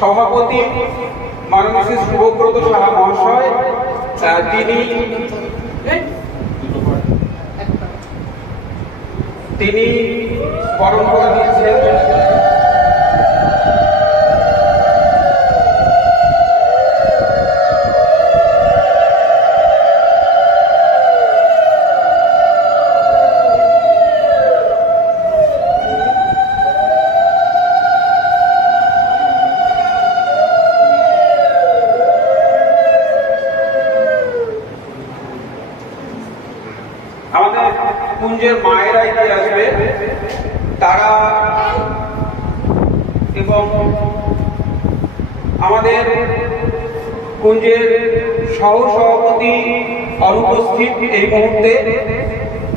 সভাপতি মাননীয় শুভব্রত সাহা মহাশয় তিনি তিনি করে দিয়েছেন এবং আমাদের কুঞ্জের সহ সভাপতি অনুপস্থিত এই মুহূর্তে।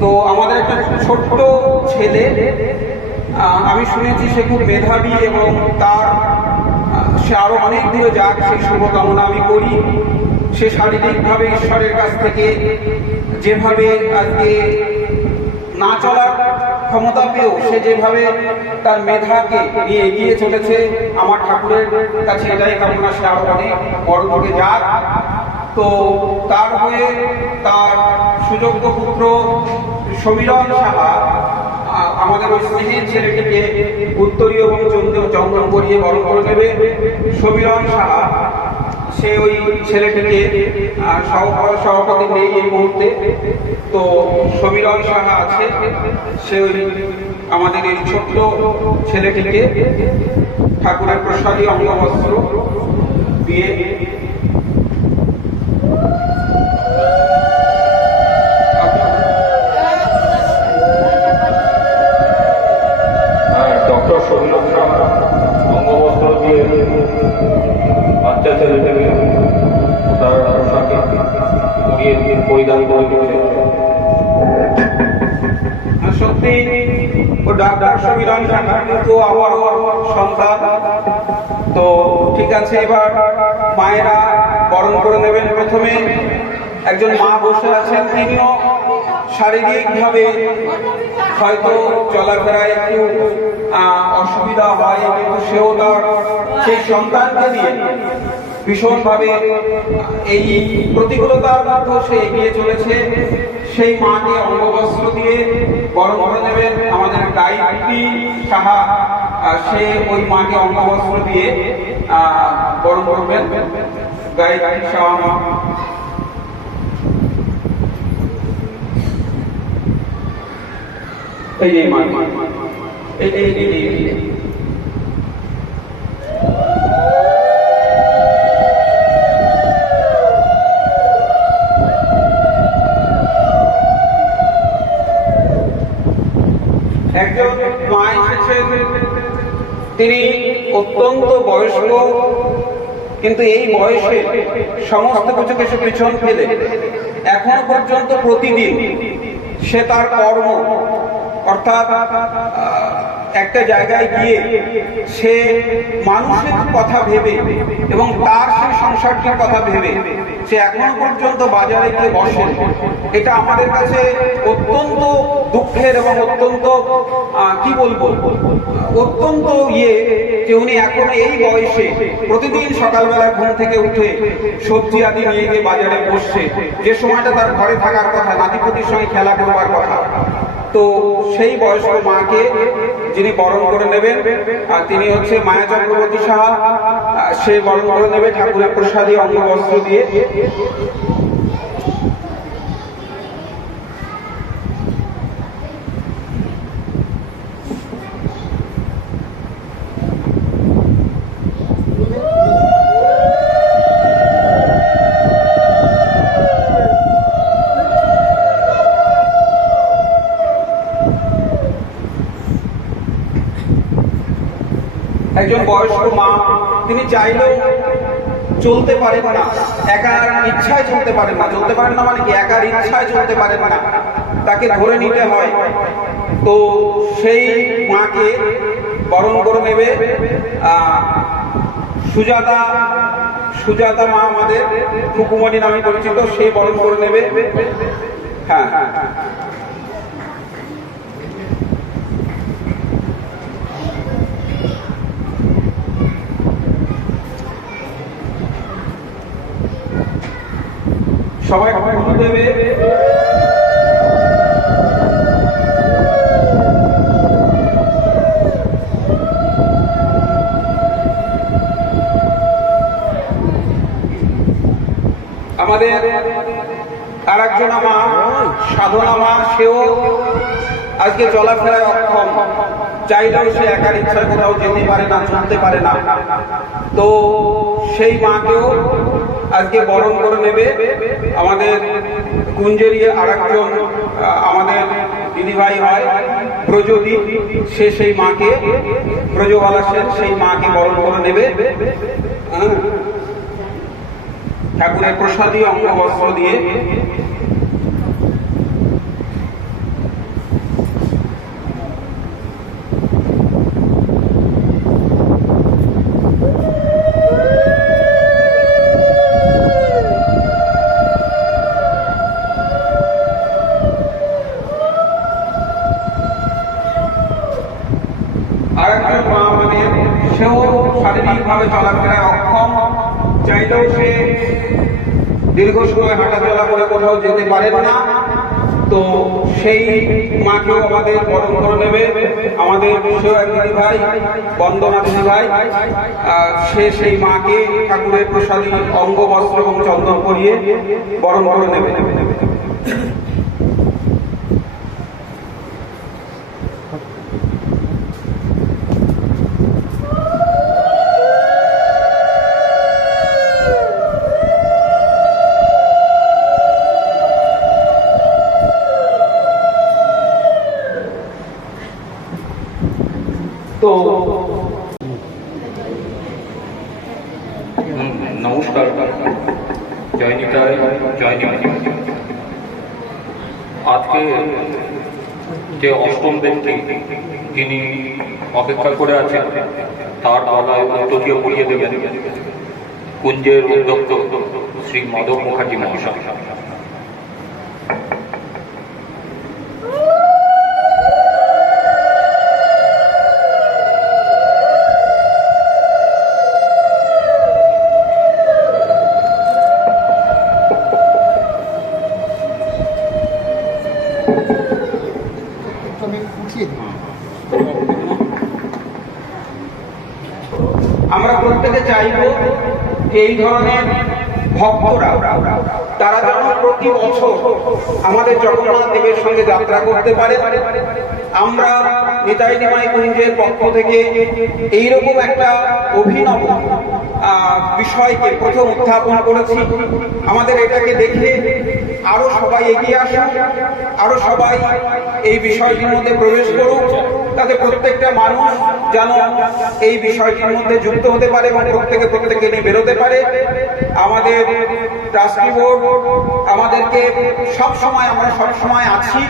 তো আমাদের একটা ছোট্ট ছেলে আমি শুনেছি সে খুব মেধাবী এবং তার সে আরও অনেক দূরে যাক, সেই শুভকামনা আমি করি। সে শারীরিকভাবে ঈশ্বরের কাছ থেকে যেভাবে আজকে না চলার ক্ষমতা পেয়েও সে যেভাবে তার মেধাকে নিয়ে এগিয়ে চলেছে, আমার ঠাকুরের কাছে এটাই কামনা, সে আরও অনেক বড় দিকে যাক। তো তার হয়ে তার সুযোগ্য পুত্র সমীরণ সাহা আমাদের ওই স্নেহের ছেলেটিকে উত্তরীয় এবং চন্দ্র চন্দন করিয়ে বরণ করে নেবে। সমীরণ সাহা সে ওই ছেলেটিকে সভাপতি নেই এই মুহূর্তে। তো সমীরণ সাহা আছে, সে ওই আমাদের এই ছোট্ট ছেলেটিকে ঠাকুরের প্রসাদী অঙ্গবস্ত্র দিয়ে ও ডাক্তার সমীরণ সাহা কিন্তু আমারও সন্তান তো ঠিক আছে, এবার মায়েরা বরণ করে নেবেন প্রথমে। একজন মা বসে আছেন তিনিও শারীরিকভাবে হয়তো চলাফেরায় একটু অসুবিধা হয়, কিন্তু সেও তার সেই সন্তানকে নিয়ে ভীষণভাবে এই প্রতিকূলতার মধ্যেও সে এগিয়ে চলেছে। সেই মাকে অঙ্গবস্ত্র দিয়ে বরণ করে নেবেন আমাদের গায়ত্রী সাহা সে ওই মাকে অঙ্গবস্ত্র দিয়ে বরণ করবেন। গায়ত্রী সাহা মা। এই এই মা এই এই এই এই, এই একজন মা এসেছেন তিনি অত্যন্ত বয়স্ক, কিন্তু এই বয়সে সমস্ত কিছুকে সে পিছন ফেলে। এখনও পর্যন্ত প্রতিদিন সে তার কর্ম, অর্থাৎ একটা জায়গায় গিয়ে সে মানুষের কথা ভেবে এবং তার সেই সংসারটির কথা ভেবে সে এখনও পর্যন্ত বাজারে গিয়ে বসে। এটা আমাদের কাছে অত্যন্ত দুঃখের এবং অত্যন্ত কি বলব অত্যন্ত ইয়ে যে উনি এখন এই বয়সে প্রতিদিন সকালবেলা ঘুম থেকে উঠে সবজি আদি নিয়ে গিয়ে বাজারে বসছে যে সময়টা তার ঘরে থাকার কথা, নাতিপতির সঙ্গে খেলা করবার কথা। তো সেই বয়স্ক মাকে যিনি বরণ করে নেবেন, আর তিনি হচ্ছে মায়া চক্রবর্তী সাহা সে বরণ করে নেবে ঠাকুরের প্রসাদী অঙ্গবস্ত্র দিয়ে। একজন বয়স্ক মা, তিনি চাইলেও চলতে পারেন না। একার ইচ্ছায় চলতে পারেন না। চলতে পারেন না মানে কি? একার ইচ্ছায় চলতে পারেন না। তাকে ধরে নিতে হয়। তো সেই মাকে বরণ করে নেবে। সুজাতা সুজাতা মা আমাদের ফুকুমণি নামে পরিচিত। সেই বরণ করে নেবে। হ্যাঁ হ্যাঁ। সবাই ফুল দেবে। আমাদের আর একজন আমার সাধনা মা, সেও আজকে চলাফেরায় অক্ষম। চাইলেও সে একার ইচ্ছায় কোথাও যেতে পারে না, চলতে পারে না। তো সেই মাকেও আজকে বরণ করে নেবে আমাদের কুঞ্জেরিয়ে আর একজন আমাদের দিদিভাই হয় প্রজদীপ সে সেই মাকে প্রজবালা সেন সেই মাকে বরণ করে নেবে হ্যাঁ। ঠাকুরের প্রসাদী অঙ্গ বস্ত্র দিয়ে আর একজন মা আমাদের সেও শারীরিকভাবে চলাফেরায় অক্ষম। চাইলেও সে দীর্ঘ সময় হাঁটাচলা করে কোথাও যেতে পারেন না। তো সেই মাকেও আমাদের বরণ করে নেবে। আমাদের সেও ভাই, বন্দনা দিদি ভাই সে সেই মাকে ঠাকুরের প্রসাদী অঙ্গ, বস্ত্র এবং চন্দন করিয়ে বরণ করে নেবে। তো নমস্কার। আজকে যে অষ্টম ব্যক্তি যিনি অপেক্ষা করে আছেন, তার গলায় উত্তরীয় পড়িয়ে দেবেন, কুঞ্জের অধ্যক্ষ শ্রী মাধব মুখার্জি মহাশয়। আমরা প্রত্যেকে চাইব এই ধরনের ভক্তরা, তারা যেন প্রতি বছর আমাদের জগন্নাথ দেবের সঙ্গে যাত্রা করতে পারে। আমরা নিতাই নিমাই কুঞ্জের পক্ষ থেকে এইরকম একটা অভিনব বিষয়কে প্রথম উত্থাপন করেছি। আমাদের এটাকে দেখে আরও সবাই এগিয়ে আসুন আরও সবাই এই বিষয়টির মধ্যে প্রবেশ করুক। তাতে প্রত্যেকটা মানুষ যেন এই বিষয়টির মধ্যে যুক্ত হতে পারে এবং প্রত্যেকে প্রত্যেকে নিয়ে বেরোতে পারে। আমাদের ট্রাস্টি বোর্ড আমাদেরকে সব সময় আমরা সব সময় আছি,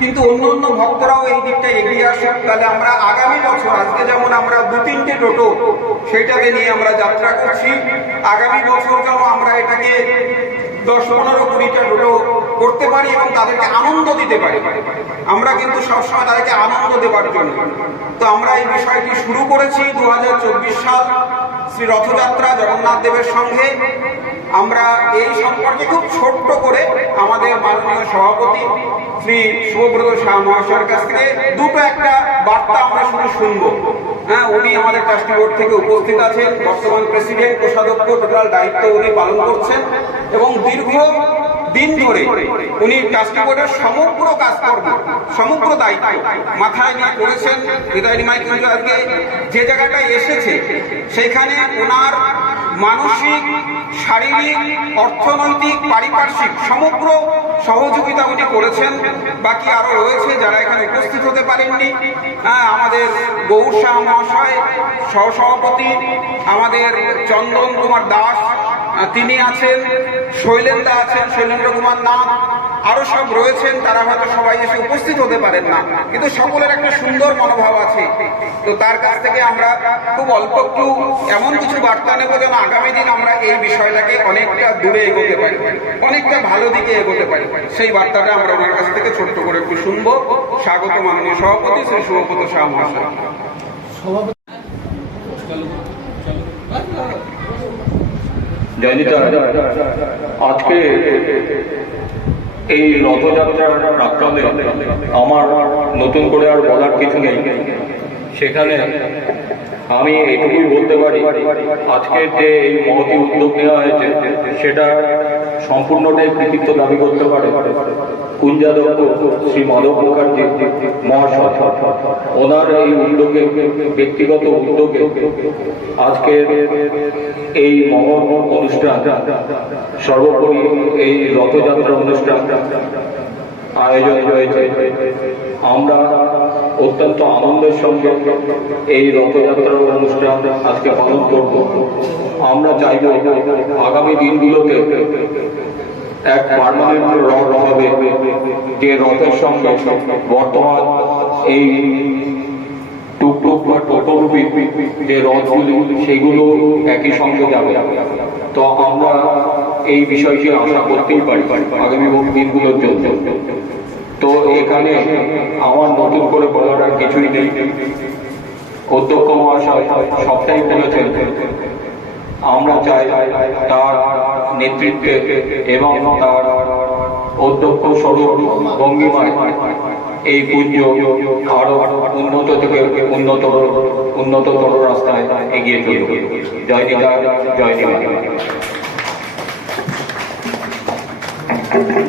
কিন্তু অন্য অন্য ভক্তরাও এই দিকটা এগিয়ে আসুক। তাহলে আমরা আগামী বছর, আজকে যেমন আমরা দু তিনটে টোটো সেটাকে নিয়ে আমরা যাত্রা করছি, আগামী বছর যেন আমরা এটাকে দশ পনেরো কুড়িটা টোটো করতে পারি এবং তাদেরকে আনন্দ দিতে পারি। আমরা কিন্তু সবসময় তাদেরকে আনন্দ দেওয়ার জন্য। তো আমরা এই বিষয়টি শুরু করেছি দু হাজার চব্বিশ সাল শ্রী রথযাত্রা জগন্নাথ দেবের সঙ্গে। আমরা এই সম্পর্কে খুব ছোট্ট করে আমাদের মাননীয় সভাপতি শ্রী শুভব্রত শাহ মহাশয়ের কাছ থেকে দুটো একটা বার্তা আমরা শুধু শুনব। হ্যাঁ উনি আমাদের ট্রাস্টি বোর্ড থেকে উপস্থিত আছেন। বর্তমান প্রেসিডেন্ট, কোষাধ্যক্ষ, টোটাল দায়িত্ব উনি পালন করছেন। এবং দীর্ঘ দিন ধরে উনি ট্রাস্টি বোর্ডের সমগ্র কাজকর্ম সমগ্র দায়িত্ব মাথায় নিয়ে করেছেন। হৃদয় নিমাই কিন্তু আজকে যে জায়গাটায় এসেছে সেখানে ওনার মানসিক, শারীরিক, অর্থনৈতিক, পারিপার্শ্বিক সমগ্র সহযোগিতা উনি করেছেন। বাকি আরও রয়েছে যারা এখানে উপস্থিত হতে পারেননি। হ্যাঁ আমাদের গৌর শাহ মহাশয়, সহসভাপতি, আমাদের চন্দন কুমার দাস তিনি আছেন, শৈলেন্দা আছেন, শৈলেন্দ্র কুমার নাথ, আরও সব রয়েছেন, তারা হয়তো সবাই এসে উপস্থিত হতে পারেন না। কিন্তু সকলের একটা সুন্দর মনোভাব আছে। তো তার কাছ থেকে আমরা খুব অল্প একটু এমন কিছু বার্তা নেব যেন আগামী দিন আমরা এই বিষয়টাকে অনেকটা দূরে এগোতে পারি, অনেকটা ভালো দিকে এগোতে পারি। সেই বার্তাটা আমরা ওনার কাছ থেকে ছোট্ট করে একটু শুনব। স্বাগত মাননীয় সভাপতি শ্রী শুভপত শাহ মহাশয়। সভাপতি আজকে এই রথযাত্রার প্রাক্কালে আমার নতুন করে আর বলার কিছু নেই। সেখানে আমি এটুকুই বলতে পারি, আজকে যে এই মহতি উদ্যোগ নেওয়া হয়েছে, সেটা সম্পূর্ণটাই কৃতিত্ব দাবি করতে পারে কুঞ্জাদত্ত শ্রী মাধব মুখার্জি, মহাশয়। ওনার এই উদ্যোগে, ব্যক্তিগত উদ্যোগে আজকে এই মহৎ অনুষ্ঠান, সর্বোপরি এই রথযাত্রা অনুষ্ঠান আয়োজন হয়েছে। আমরা অত্যন্ত আনন্দের সঙ্গে এই রথযাত্রার অনুষ্ঠান আজকে পালন করব। আমরা চাইব আগামী দিনগুলোতে এক পার্মানেন্ট রথ হবে, যে রথের সঙ্গে বর্তমান এই টুকটুক বা টোটোরূপী যে রথগুলি, সেগুলো একই সঙ্গে যাবে। তো আমরা এই বিষয়টি আশা করতেই পারি, আগামী দিনগুলোর জন্য। তো এখানে আমার নতুন করে বলার আর কিছুই নেই। অধ্যক্ষ মহাশয় সবটাই বলেছেন, আমরা চাই তার নেতৃত্বে এবং তার অধ্যক্ষ স্বরূপ ভঙ্গিমায় এই পুঞ্জ আরও উন্নত থেকে উন্নতর, উন্নততর রাস্তায় এগিয়ে চলবে জয় নিতা জয় নিতা thank you